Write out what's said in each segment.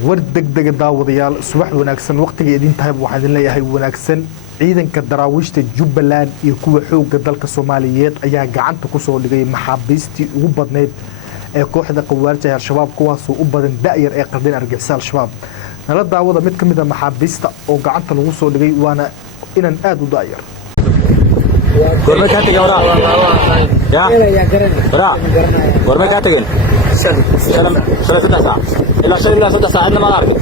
wardegdega daawadayaal subax wanaagsan waqtiga idin tahay waxaan idin leeyahay wanaagsan ciidanka daraawiishta Jubbaland iyo kuwa xoogga dalka Soomaaliyeed ayaa gacanta ku soo dhigay maxaabiistii ugu badneed ee kooxda qawaarida al-shabaab kuwaas oo u badan da'yar ee qardin argixisada al-shabaab nala daawada mid kamid ah maxaabiista oo gacanta lagu soo dhigay waana inaan aad u da'yar gorme ka tagay wara gorme ka tagay salam salam ila shay ila saddex saacadna ma arkin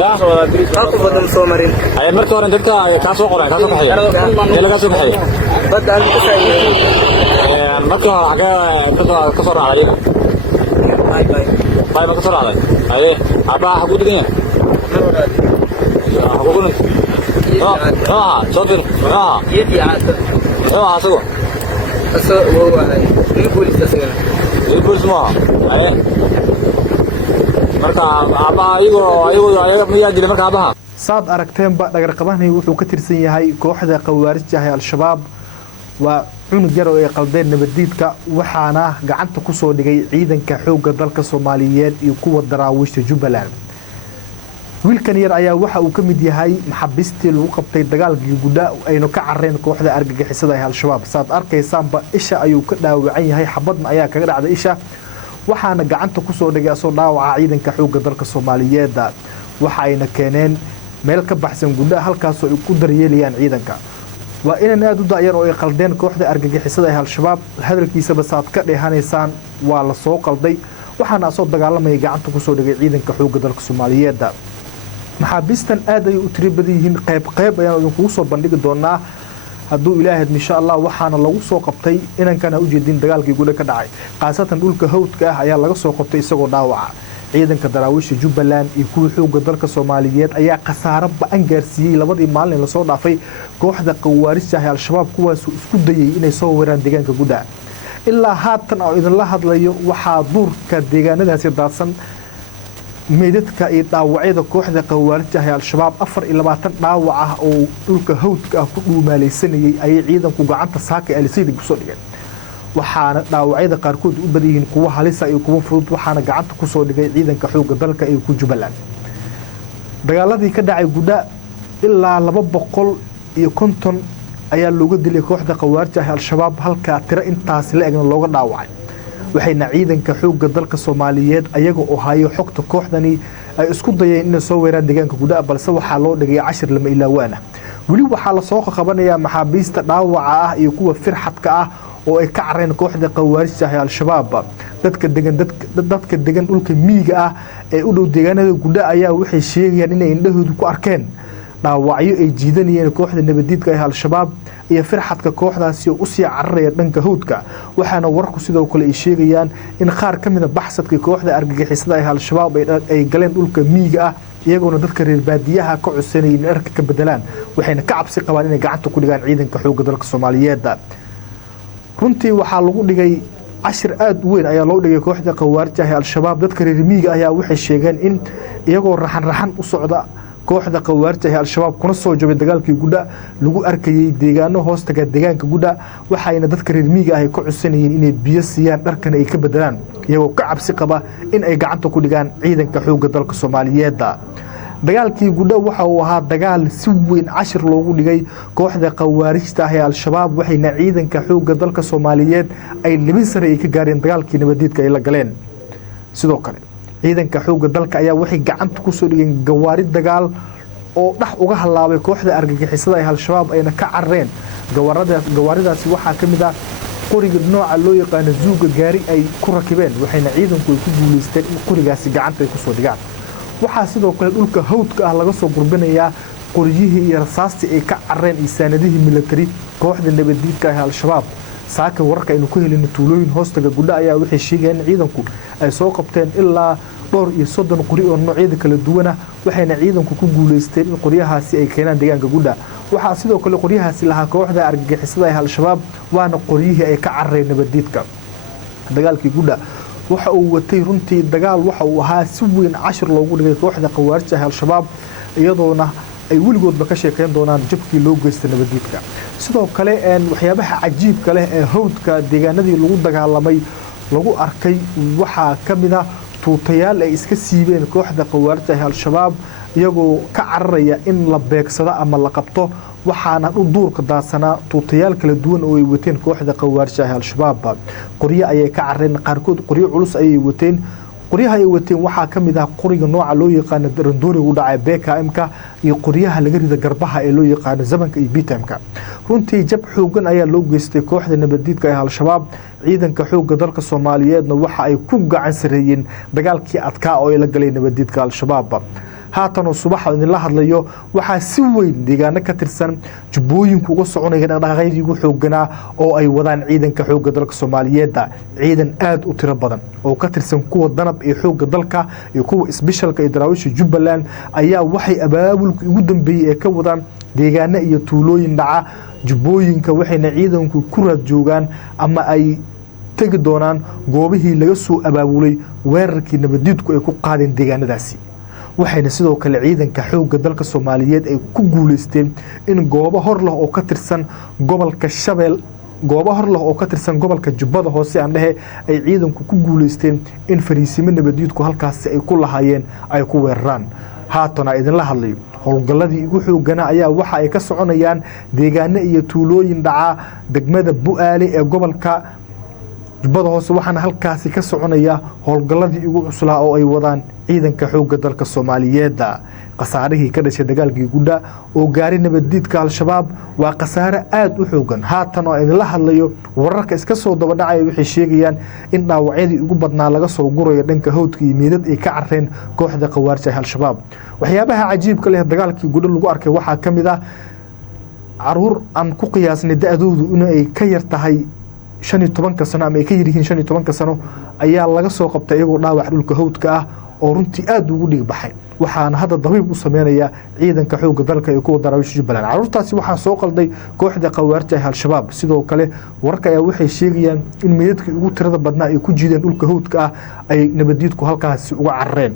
ya halku badan soo marin ay marka hore dadka ka soo qoray ka soo baxay laga soo baxay bad aan ka saayay marka xaga ka soo raacay bay ma ka soo raacay ay aba xagu digay xagu صدر يدي عاد سوى هو البوليس تسجل البوليس ما ايه marka aba ayago miyaa jira marka abaha saad aragteenba dhagar qabanay wuxuu ka tirsan yahay kooxda qawaarida ah al-shabaab waa cunug yar oo ay qaldeen nabadiidka waxaana gacanta ku soo dhigay ciidanka xoogga dalka Soomaaliyeed iyo kuwa daraawiishta Jubbaland wiilkan yar ayaa waxa uu ka mid yahay maxaabiistii lagu qabtay dagaalkii gudaa aynu ka carreen kooxda argagixisada ee al-shabaab saad arkaysaanba isha ayuu ka dhaawacan yahay xabadna ayaa kaga dhacday isha waxaana gacanta ku soo dhigay asoo dhaawaca ciidanka xoogga dalka Soomaaliyeed waxa ayna keeneen meel ka baxsan gudaa halkaas oo ay ku daryeelayaan ciidanka waa inaan aad u daayar oo ay qaldeen kooxda argagixisada ee al-shabaab hadalkiisa saad ka dheehanaysaan waa la soo qalday waxaana soo dagaalamay gacanta ku soo dhigay ciidanka xoogga dalka Soomaaliyeed maxaabiistan aad ay u tiribadii yihiin qayb ayaan idinku soo bandhigi doonaa hadduu ilaahay insha Allah waxaana lagu soo qabtay inankana u jeedin dagaalkii guud ka dhacay qaasatan dhulka hawdka ah ayaa laga soo qabtay isagoo dhaawaca ciidanka daraawiishta Jubbaland iyo kuwa xoogga dalka Soomaaliyeed ayaa khasaaro ba'an gaarsiiyay labadii maalin la soo dhaafay kooxda qawaarida ah al-shabaab kuwaas isku dayay inay soo weeraraan deegaanka gudaha ilaa haatan oo idin la hadlayo waxaa duurka deegaanadaasi daadsan meedadka iyo dhaawacyada kooxda qawaarida ah al-shabaab 24 dhaawac ah oo dhulka hawdka ah ku dhuumaaleysanayay ay ciidanku gacanta saaka alisaydi ku soo dhigeen waxaana dhaawacyada qaarkood u badiyeen kuwa halisa iyo kuwa fudud waxaana gacanta ku soo dhigay ciidanka xoogga dalka ee ku Jubbaland dagaaladii ka dhacay gudaa ilaa 250 ayaa looga dilay kooxda qawaarida ah al-shabaab halka tiro intaas la egna looga dhaawacay waxayna ciidanka xoogga dalka Soomaaliyeed ayaga oo hayo xogta kooxdani ay isku dayeen inay soo weeraraan deegaanka gudaha balse waxa loo dhigay 10 lama ilaawana wali waxa la soo qabanayaa maxaabiista dhaawaca ah iyo kuwa firxadka ah oo ay ka carreen kooxda qawaarida ah al-shabaab dadka degan dhulka miyiga ah ee u dhow deegaanada gudaha ayaa waxay sheegayaan inay indhahoodu ku arkeen dhaawacyo ay jiidanayeen kooxda nabadiidka ah al-shabaab iyo firxadka kooxdaasi oo u sii cararaya dhanka hawdka waxaana warku sidoo kale ay sheegayaan in qaar ka mid ah baxsadka kooxda argagixisada ah al-shabaab ay galeen dhulka miyiga ah iyagoona dadka reer baadiyaha ka codsanayeen in arka ka bedelaan waxayna ka cabsi qabaan inay gacanta ku dhigaan ciidanka xoogga dalka Soomaaliyeed runtii waxaa lagu dhigay cashir aad u weyn ayaa loo dhigay kooxda qawaarida ah al-shabaab dadka reer miyiga ayaa waxay sheegeen in iyagoo raxan u socda kooxda qawaarida ah al-shabaab kuna soo jabay dagaalkii gudaa lagu arkayay deegaano hoostaga deegaanka gudaa waxayna dadka reer miyiga ah ka codsanayeen inay biyo siiyaan dharkana ay ka bedelaan iyagoo ka cabsi qaba in ay gacanta ku dhigaan ciidanka xoogga dalka Soomaaliyeed dagaalkii gudaa waxa uu ahaa dagaal si weyn cashir loogu dhigay kooxda qawaarida ah al-shabaab waxayna ciidanka xoogga dalka Soomaaliyeed ay libin sare ay ka gaareen dagaalkii nabadiidka ay la galeen sidoo kale ciidanka xoogga dalka ayaa waxay gacanta ku soo dhigeen gawaari dagaal oo dhax uga halaabay kooxda argagixisada ah al-shabaab ayna ka carreen gawaaridaasi waxaa ka mid ah qoriga nooca loo yaqaan zuuga gaari ay ku rakibeen waxayna ciidanku ku guuleysteen in qorigaasi gacanta ay ku soo dhigaan waxaa sidoo kale dhulka hawdka ah laga soo gurbinayaa qoriyihii iyo rasaastii ay ka carreen iyo saanadihii military kooxda nabadiidka ah al-shabaab saaka wararka aynu ku helin tuulooyin hoostaga gudaha ayaa waxay sheegayaan in ciidanku ay soo qabteen ilaa dhowr iyo 30 qori oo noocyada kala duwan ah waxayna ciidanku ku guuleysteen in qoriyahaasi ay keenaan deegaanka gudaha waxaa sidoo kale qoriyahaasi lahaa kooxda argagixisada ah al-shabaab waana qoriyihii ay ka carreen nabadiidka dagaalkii gudaha waxa uu watay runtii dagaal waxa uu ahaa si weyn cashir loogu dhigay kooxda qawaarida ah al-shabaab iyadoona ay weligoodba ka sheekayn doonaan jabkii loo geystay nabadiidka sidoo kale waxyaabaha cajiibka leh ee hawdka deegaanadii lagu dagaalamay lagu arkay waxaa ka mid ah tuutayaal ay iska siibeen kooxda khawaarijta al-shabaab iyagoo ka cararaya in la beegsado ama la qabto waxaana u duurka daadsanaa tuutayaal kala duwan oo ay wateen kooxda khawaarijta al-shabaab qoryo ayay ka carareen qaarkood qoryo culus ayay wateen qoryaha ay wateen waxaa ka mid ah qoriga nooca loo yaqaano randooriga u dhacay BKM-ka iyo qoryaha laga rida garbaha ee loo yaqaano zamanka iyo BTM-ka runtii jab xoogan ayaa loo geystay kooxda nabadiidka ee al-shabaab ciidanka xoogga dalka Soomaaliyeedna waxa ay ku gacan sareeyeen dagaalkii adkaa oo ay la galeen nabadiidka al-shabaab haatan oo subax la hadlayo waxaa si weyn deegaano ka tirsan jubbooyinku uga soconaya dhaqaaqyadii ugu xooganaa oo ay wadaan ciidanka xoogga dalka Soomaaliyeed ciidan aad u tiro badan oo ka tirsan kuwa danab ee xoogga dalka iyo kuwa isbishalka ee daraawiisha Jubbaland ayaa waxay abaabulka ugu dambeeyay ee ka wadaan deegaano iyo tuulooyin dhaca jubbooyinka waxayna ciidanku ku raad joogaan ama ay tagi doonaan goobihii laga soo abaabulay weerarkii nabadiidku ay ku qaadeen deegaanadaasi waxayna sidoo kale ciidanka xoogga dalka Soomaaliyeed ay ku guuleysteen in goobo hor leh oo ka tirsan gobolka Shabeelle oo ka tirsan gobolka Jubbada Hoose aan dhahay ay ciidanku ku guuleysteen in fariisimo nabadiidku halkaas ay ku lahaayeen ay ku weeraraan haatana idin la hadlayo howlgalladii ugu xoogana ayaa waxa ay ka soconayaan deegaano iyo tuulooyin dhaca degmada Bu'aale ee gobolka Jubbada Hoose waxaana halkaasi ka soconaya howlgalladii ugu cuslaa oo ay wadaan ciidanka xoogga dalka Soomaaliyeed qasaarihii ka dhashay dagaalkii gudha oo gaari nabadiidka al-shabaab waa qasaare aad u xoogan haatan oo idin la hadlayo wararka iska soo daba dhacay waxay sheegayaan in dhaawacyadii ugu badnaa laga soo gurayo dhanka hawdka iyo meedad ay ka carreen kooxda khawaarijta al-shabaab waxyaabaha cajiibka leh dagaalkii gudha lagu arkay waxaa ka mid ah caruur aan ku qiyaasnay da'doodu in ay ka yar tahay 15 sano ama ay ka yirihiin 15 sano ayaa laga soo qabtay iyagoo dhaawac dhulka hawdka ah oo runtii aad ugu dhig baxay waxaana hadda dabiib u sameynaya ciidanka xoogga dalka ee kuwa daraawiisha Jubbaland caruurtaasi waxaa soo qalday kooxda khawaarijta al-shabaab sidoo kale wararka ayaa waxay sheegayaan in meedadkii ugu tirada badnaa ay ku jiideen dhulka hawdka ah ay nabadiidku halkaasi uga carreen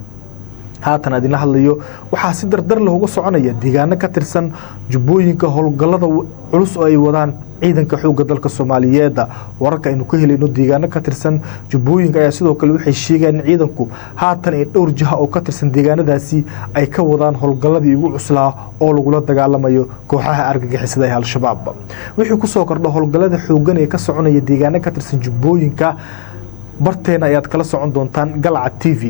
haatan adin la hadlayo waxaa si dardar leh uga soconaya deegaano ka tirsan jubbooyinka howlgallada culus oo ay wadaan ciidanka xoogga dalka Soomaaliyeed wararka aynu ka helayno deegaano ka tirsan jubbooyinka ayaa sidoo kale waxay sheegayaan ciidanku haatan ay dhowr jiha oo ka tirsan deegaanadaasi ay ka wadaan howlgalladii ugu cuslaa oo lagula dagaalamayo kooxaha argagixisada ee al-shabaab wixii ku soo kordha howlgallada xooggan ee ka soconaya deegaano ka tirsan jubbooyinka barteena ayaad kala socon doontaan Galcad TV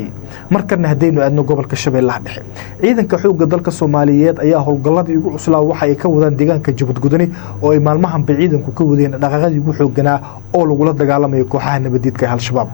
markana hadaynu aadno gobolka Shabeellaha Dhexe ciidanka xoogga dalka Soomaaliyeed ayaa howlgalladii ugu cuslaa waxa ay ka wadaan deegaanka Jabadgudani oo ay maalmahan ciidanku ka wadeen dhaqaaqadii ugu xoogganaa oo lagula dagaalamayo kooxaha nabadiidka ee al-shabaab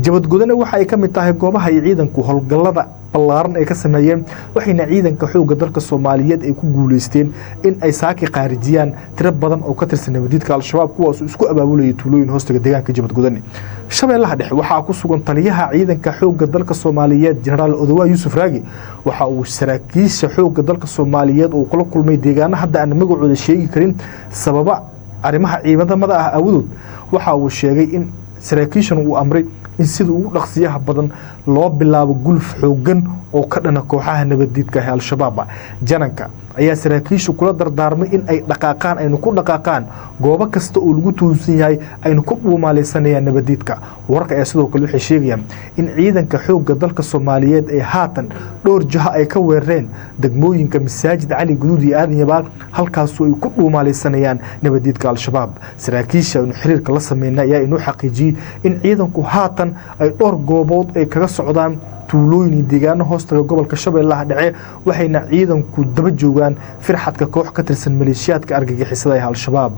Jabadgudani waxa ay ka mid tahay goobaha ay ciidanku howlgallada ballaaran ay ka sameeyeen waxayna ciidanka xoogga dalka Soomaaliyeed ay ku guuleysteen in ay saaki qaarijiyaan tiro badan oo ka tirsan nabadiidka al-shabaab kuwaas isku abaabulay tuulooyin hoostiga deegaanka Jabadgudani Shabeellaha Dhexe waxa ku sugan taliyaha ciidanka xoogga dalka Soomaaliyeed Generaal Odawa Yuusuf Raagi waxa uu saraakiisha xoogga dalka Soomaaliyeed oo kula kulmay deegaano hadda aan magacooda sheegi karin sababa arimaha ciidamada ah awood waxa uu sheegay in saraakiishan uu amray in sida ugu dhaqsiyaha badan loo bilaabo gulf xoogan oo ka dhana kooxaha nabadiidka ee al-shabaab jananka ayaa saraakiishu kula dardaarmay in ay dhaqaaqaan aynu ku dhaqaaqaan goobo kasta oo lagu tuusan yahay aynu ku dhuumaaleysanayaan nabadiidka wararka ayaa sidoo kale waxay sheegayaan in ciidanka xoogga dalka Soomaaliyeed ee haatan dhowr jiha ay ka weerareen degmooyinka masaajid Cali Guduud iyo Aadan Yabaal halkaas oo ay ku dhuumaaleysanayaan nabadiidka al-shabaab saraakiisha in xiriirka la sameeyay ayaa inuu xaqiijiyay in ciidanku haatan ay dhowr goobood ay kaga socdaan tuulooyin deegaano hoostaga gobolka Shabeellaha Dhexe waxayna ciidanku daba joogaan firxadka koox ka tirsan maleeshiyaadka argagixisada ee al-shabaab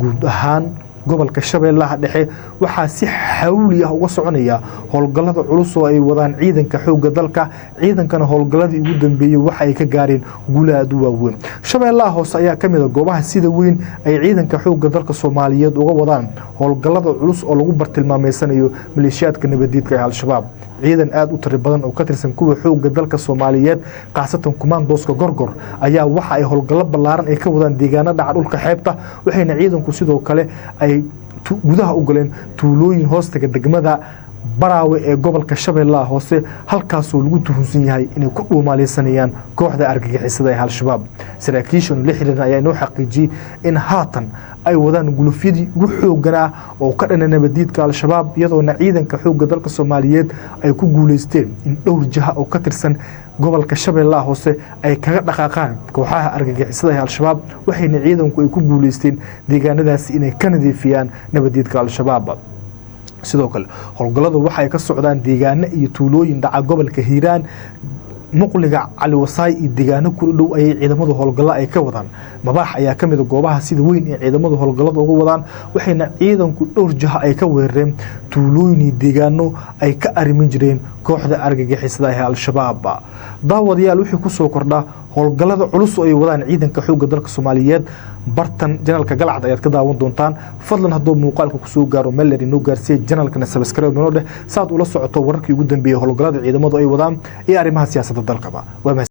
guud ahaan gobolka Shabeellaha Dhexe waxaa si xawli ah uga soconaya howlgallada culus oo ay wadaan ciidanka xoogga dalka ciidankana howlgalladii ugu dambeeyay waxa ay ka gaareen guulo aad u waaweyn Shabeellaha Hoose ayaa ka mid ah goobaha sida weyn ay ciidanka xoogga dalka Soomaaliyeed uga wadaan howlgallada culus oo lagu bartilmaameysanayo maleeshiyaadka nabadiidka ee al-shabaab ciidan aad u tiro badan oo ka tirsan kuwa xoogga dalka Soomaaliyeed qaasatan kumaandooska gorgor ayaa waxa ay howlgallo ballaaran ay ka wadaan deegaano dhaca dhulka xeebta waxayna ciidanku sidoo kale ay gudaha u galeen tuulooyin hoostaga degmada baraawe ee gobolka shabeellaha hoose halkaasoo lagu tuhunsan yahay inay ku dhuumaaleysanayaan kooxda argagixisada ee al-shabaab saraakiishan la xiriiran ayaa inoo xaqiijiyey in haatan ay wadaan gulufyadii ugu xooganaa oo ka dhana nabadiidka al-shabaab iyadoona ciidanka xoogga dalka soomaaliyeed ay ku guuleysteen in dhowr jiha oo ka tirsan gobolka shabeellaha hoose ay kaga dhaqaaqaan kooxaha argagixisada ee al-shabaab waxayna ciidanku ay ku guuleysteen deegaanadaasi inay ka nadiifiyaan nabadiidka al-shabaab sidoo kale howlgalladu waxay ka socdaan deegaano iyo tuulooyin dhaca gobolka hiiraan muqliga cali wasaay iyo deegaano kula dhow ayay ciidamadu howlgallo ay ka wadaan mabaax ayaa ka mid a goobaha sida weyn ee ciidamadu howlgallada uga wadaan waxayna ciidanku dhowr jiha ay ka weerareen tuulooyin iyo deegaano ay ka arrimin jireen kooxda argagixisada ee al-shabaab daawadayaal wixii ku soo kordha howlgallada culus oo ay wadaan ciidanka xoogga dalka soomaaliyeed bartan janalka galcad ayaad ka daawan doontaan fadlan hadduu muuqaalka kusoo gaaro meler inoo gaarsiiya janalkana sabskribe noo dheh saad ula socoto wararkii ugu dambeeyey howlgallada ciidamadu ay wadaan iyo arrimaha siyaasadda dalkaba